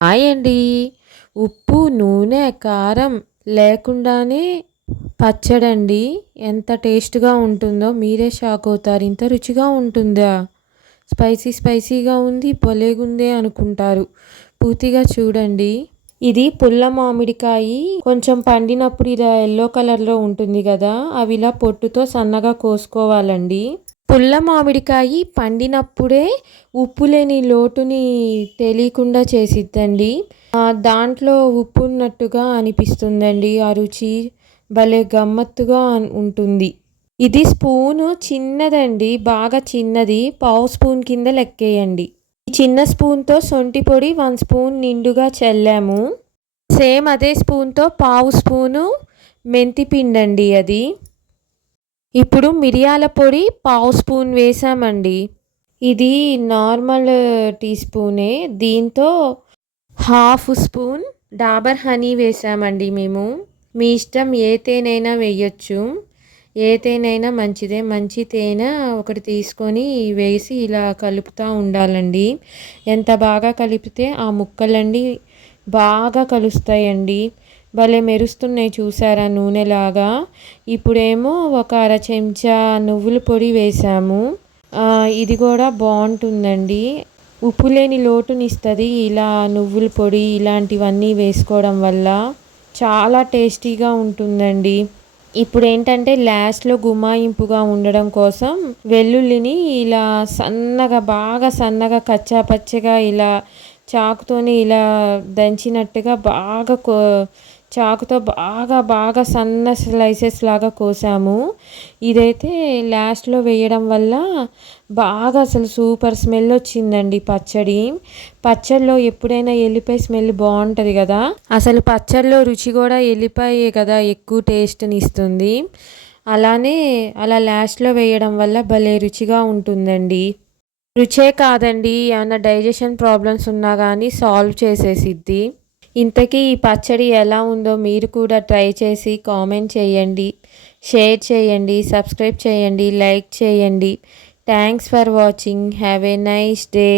Hi అండి. ఉప్పు, నూనె, కారం లేకుండానే పచ్చడండి. ఎంత టేస్ట్‌గా ఉంటుందో మీరే షాక్ అవుతారు. ఇంత రుచిగా ఉంటుందా? స్పైసీగా ఉంది. భలేగుందే అనుకుంటారు. పూర్తిగా చూడండి. ఇది పుల్ల మామిడికాయి కొంచెం పండినప్పుడు ఇలా యెల్లో కలర్‌లో ఉంటుంది గదా! అవి ఇలా పొట్టుతో సన్నగా కోసుకోవాలండి. పుల్ల మామిడికాయి పండినప్పుడే ఉప్పు లేని లోటుని తెలియకుండా చేసిద్దండి. దాంట్లో ఉప్పు ఉన్నట్టుగా అనిపిస్తుందండి. ఆ రుచి భలే గమ్మత్తుగా ఉంటుంది. ఇది స్పూను చిన్నదండి. బాగా చిన్నది. పావు స్పూన్ కింద లెక్కేయండి. ఈ చిన్న స్పూన్‌తో శొంఠి పొడి 1 స్పూన్ నిండుగా చల్లాము. సేమ్ అదే స్పూన్‌తో పావు స్పూను మెంతి పిండండి అది. ఇప్పుడు మిరియాల పొడి పావు స్పూన్ వేసామండి. ఇది నార్మల్ టీ స్పూనే. దీంతో హాఫ్ స్పూన్ డాబర్ హనీ వేసామండి మేము. మీ ఇష్టం ఏ తేనైనా వేయొచ్చు. ఏ తేనైనా మంచిదే. మంచి తేనె ఒకటి తీసుకొని వేసి ఇలా కలుపుతూ ఉండాలండి. ఎంత బాగా కలిపితే ఆ ముక్కలన్నీ బాగా కలుస్తాయండి. భలే మెరుస్తున్నాయి చూసారా నూనెలాగా. ఇప్పుడేమో ఒక అర చెంచా నువ్వుల పొడి వేసాము. ఇది కూడా బాగుంటుందండి. ఉప్పు లేని లోటునిస్తుంది ఇలా నువ్వుల పొడి ఇలాంటివన్నీ వేసుకోవడం వల్ల. చాలా టేస్టీగా ఉంటుందండి. ఇప్పుడేంటంటే లాస్ట్‌లో గుమాయింపుగా ఉండడం కోసం వెల్లుల్లిని ఇలా సన్నగా బాగా సన్నగా కచ్చా పచ్చగా ఇలా చాకుతోని ఇలా దంచినట్టుగా బాగా చాకుతో బాగా సన్న స్లైసెస్ లాగా కోసాము. ఇదైతే లాస్ట్‌లో వేయడం వల్ల బాగా అసలు సూపర్ స్మెల్ వచ్చిందండి పచ్చడి. పచ్చడిలో ఎప్పుడైనా ఎల్లిపాయ స్మెల్ బాగుంటుంది కదా! అసలు పచ్చడిలో రుచి కూడా ఎల్లిపాయే కదా ఎక్కువ టేస్ట్‌నిస్తుంది. అలానే అలా లాస్ట్‌లో వేయడం వల్ల భలే రుచిగా ఉంటుందండి. రుచే కాదండి ఏమన్నా డైజెషన్ ప్రాబ్లమ్స్ ఉన్నా కానీ సాల్వ్ చేసేసిద్ది. ఇంతకీ ఈ పచ్చడి ఎలా ఉందో మీరు కూడా ట్రై చేసి కామెంట్ చేయండి, షేర్ చేయండి, సబ్స్క్రైబ్ చేయండి, లైక్ చేయండి. Thanks for watching. Have a nice day.